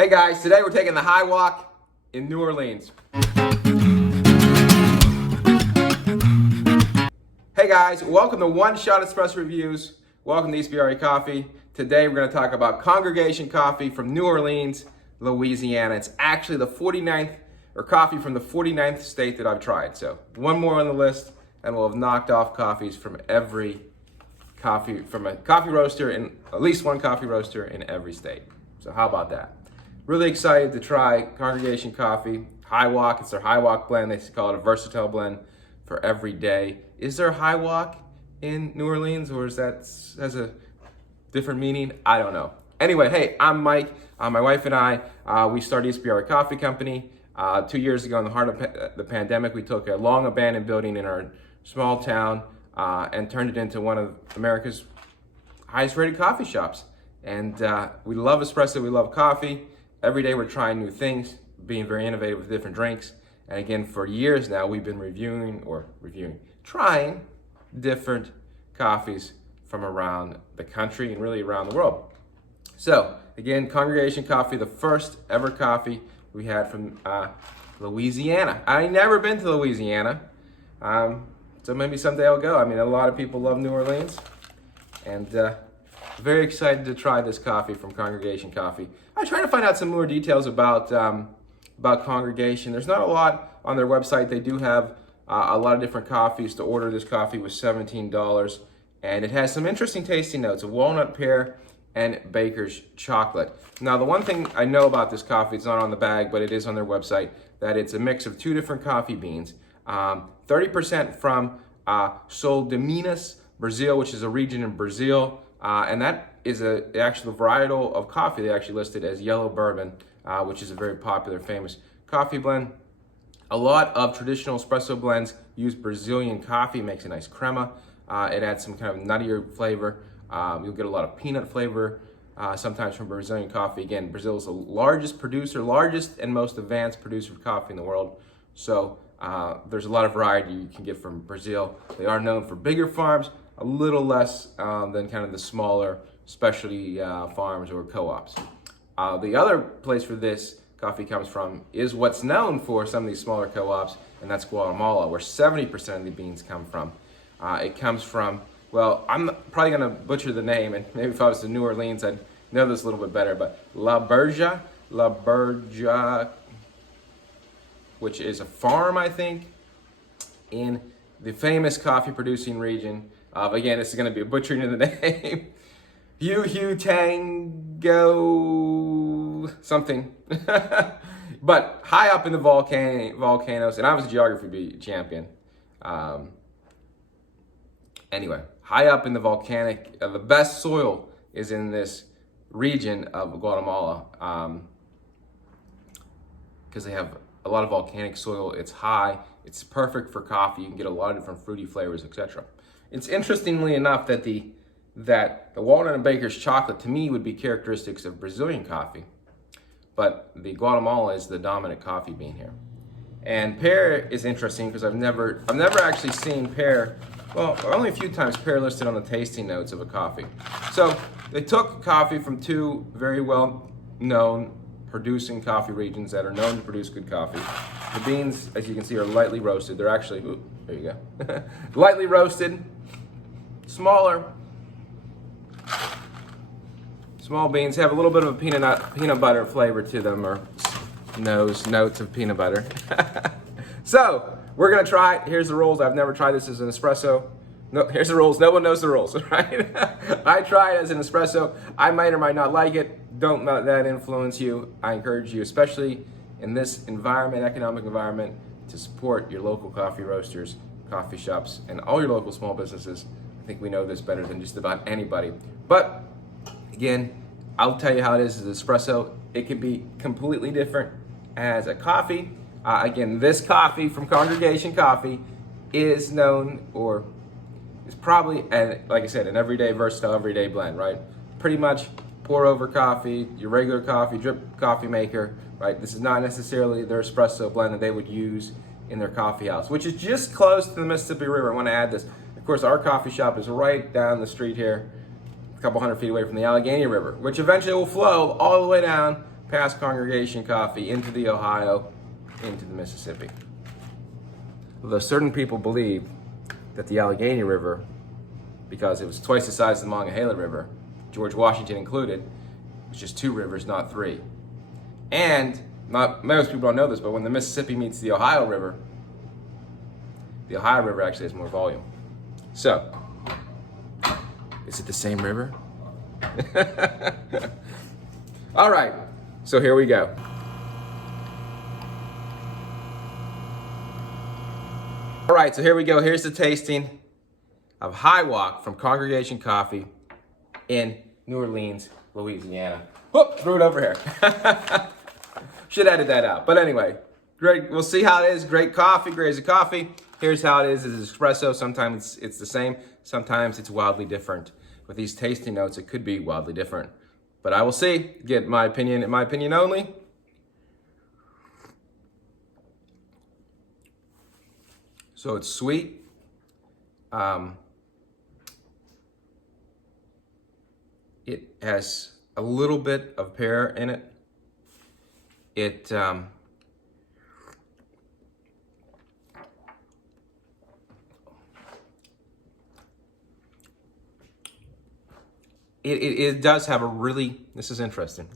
Hey guys, today we're taking the high walk in New Orleans. Hey guys, welcome to One Shot Espresso Reviews. Welcome to ESPRE Coffee. Today we're going to talk about Congregation Coffee from New Orleans, Louisiana. It's actually the 49th, or coffee from the 49th state that I've tried. So one more on the list, and we'll have knocked off coffees from every coffee, from a coffee roaster, in at least one coffee roaster in every state. So how about that? Really excited to try Congregation Coffee, High Walk. It's their High Walk blend. They call it a versatile blend for every day. Is there a High Walk in New Orleans, or is that has a different meaning? I don't know. Anyway, hey, I'm Mike. My wife and I, we started ESPRE Coffee Company 2 years ago in the heart of the pandemic. We took a long abandoned building in our small town and turned it into one of America's highest rated coffee shops. And we love espresso, we love coffee. Every day we're trying new things, being very innovative with different drinks. And again, for years now, we've been trying different coffees from around the country and really around the world. So again, Congregation Coffee, the first ever coffee we had from Louisiana. I've never been to Louisiana, so maybe someday I'll go. I mean, a lot of people love New Orleans, and very excited to try this coffee from Congregation Coffee. I tried to find out some more details about Congregation. There's not a lot on their website. They do have a lot of different coffees to order. This coffee was $17, and it has some interesting tasting notes of walnut, pear, and baker's chocolate. Now, the one thing I know about this coffee, it's not on the bag, but it is on their website, that it's a mix of two different coffee beans. 30% from Sul de Minas, Brazil, which is a region in Brazil. And that is actually the varietal of coffee they actually listed as yellow bourbon, which is a very popular, famous coffee blend. A lot of traditional espresso blends use Brazilian coffee, makes a nice crema. It adds some kind of nuttier flavor. You'll get a lot of peanut flavor, sometimes from Brazilian coffee. Again, Brazil is the largest and most advanced producer of coffee in the world. So there's a lot of variety you can get from Brazil. They are known for bigger farms, a little less than kind of the smaller specialty farms or co-ops. The other place where this coffee comes from is what's known for some of these smaller co-ops, and that's Guatemala, where 70% of the beans come from. It comes from, well, I'm probably gonna butcher the name, and maybe if I was to New Orleans, I'd know this a little bit better, but La Berja, which is a farm, I think, in the famous coffee producing region of, again, this is going to be a butchering of the name, Huehuetenango something. But high up in the volcanoes, and I was a geography champion. Anyway, high up in the volcanic, the best soil is in this region of Guatemala, because they have a lot of volcanic soil. It's high, it's perfect for coffee. You can get a lot of different fruity flavors, etc. It's interestingly enough that the walnut and baker's chocolate to me would be characteristics of Brazilian coffee, but the Guatemala is the dominant coffee bean here. And pear is interesting because I've never actually seen pear. Well, only a few times pear listed on the tasting notes of a coffee. So they took coffee from two very well-known producing coffee regions that are known to produce good coffee. The beans, as you can see, are lightly roasted. They're actually, there you go, lightly roasted, small beans, have a little bit of a peanut butter flavor to them, or notes of peanut butter. So we're gonna try it. Here's the rules. I've never tried this as an espresso. No, here's the rules. No one knows the rules, right? I try it as an espresso. I might or might not like it. Don't let that influence you. I encourage you, especially in this environment, economic environment, to support your local coffee roasters, coffee shops, and all your local small businesses. I think we know this better than just about anybody. But again, I'll tell you how it is as espresso. It can be completely different as a coffee. Again, this coffee from Congregation Coffee is known, or is probably, and like I said, an everyday, versatile, everyday blend, right? Pretty much pour over coffee, your regular coffee, drip coffee maker, right? This is not necessarily their espresso blend that they would use in their coffee house, which is just close to the Mississippi River. I want to add this. Of course, our coffee shop is right down the street here, a couple hundred feet away from the Allegheny River, which eventually will flow all the way down past Congregation Coffee, into the Ohio, into the Mississippi. Although certain people believe that the Allegheny River, because it was twice the size of the Monongahela River, George Washington included, was just 2 rivers, not 3. And most people don't know this, but when the Mississippi meets the Ohio River actually has more volume. So, is it the same river? All right, so here we go. All right, so here we go. Here's the tasting of High Walk from Congregation Coffee in New Orleans, Louisiana. Whoop, threw it over here. Should edit that out. But anyway, great. We'll see how it is. Great coffee, crazy coffee. Here's how it is. It's espresso. Sometimes it's the same. Sometimes it's wildly different. With these tasting notes, it could be wildly different. But I will see. Get my opinion, in my opinion only. So it's sweet. It has a little bit of pear in it. It does have a really, this is interesting.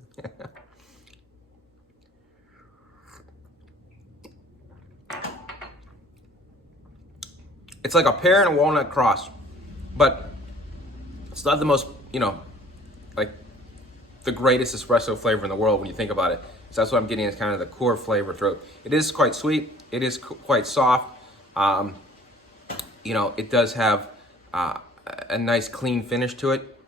It's like a pear and a walnut cross, but it's not the most, like the greatest espresso flavor in the world when you think about it. So that's what I'm getting is kind of the core flavor through. It is quite sweet. It is quite soft. It does have a nice clean finish to it.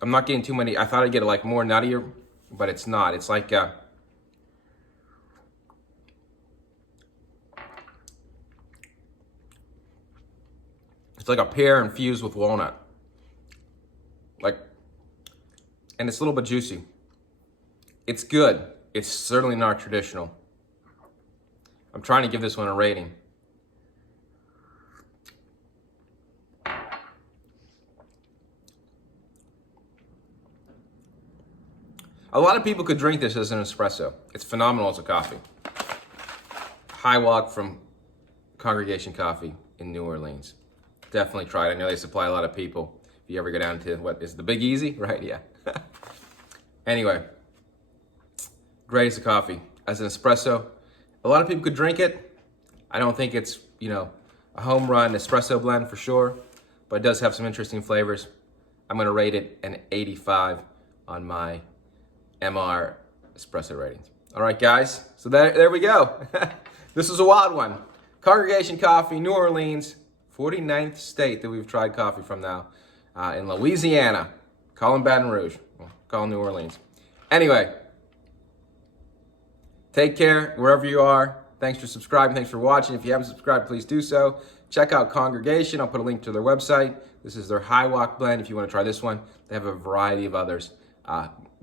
I'm not getting too many. I thought I'd get like more nuttier, but it's not. It's like it's like a pear infused with walnut. And it's a little bit juicy. It's good. It's certainly not traditional. I'm trying to give this one a rating. A lot of people could drink this as an espresso. It's phenomenal as a coffee. High Walk from Congregation Coffee in New Orleans. Definitely try it. I know they supply a lot of people. If you ever go down to, what is the Big Easy, right? Yeah. Anyway, great as a coffee. As an espresso, a lot of people could drink it. I don't think it's, a home run espresso blend for sure, but it does have some interesting flavors. I'm gonna rate it an 85 on my MR espresso ratings. All right, guys, so there we go. This was a wild one. Congregation Coffee, New Orleans, 49th state that we've tried coffee from now. In Louisiana, call them Baton Rouge, well, call them New Orleans. Anyway, take care wherever you are. Thanks for subscribing, thanks for watching. If you haven't subscribed, please do so. Check out Congregation, I'll put a link to their website. This is their High Walk blend if you want to try this one. They have a variety of others.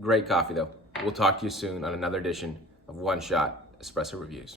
Great coffee though. We'll talk to you soon on another edition of One Shot Espresso Reviews.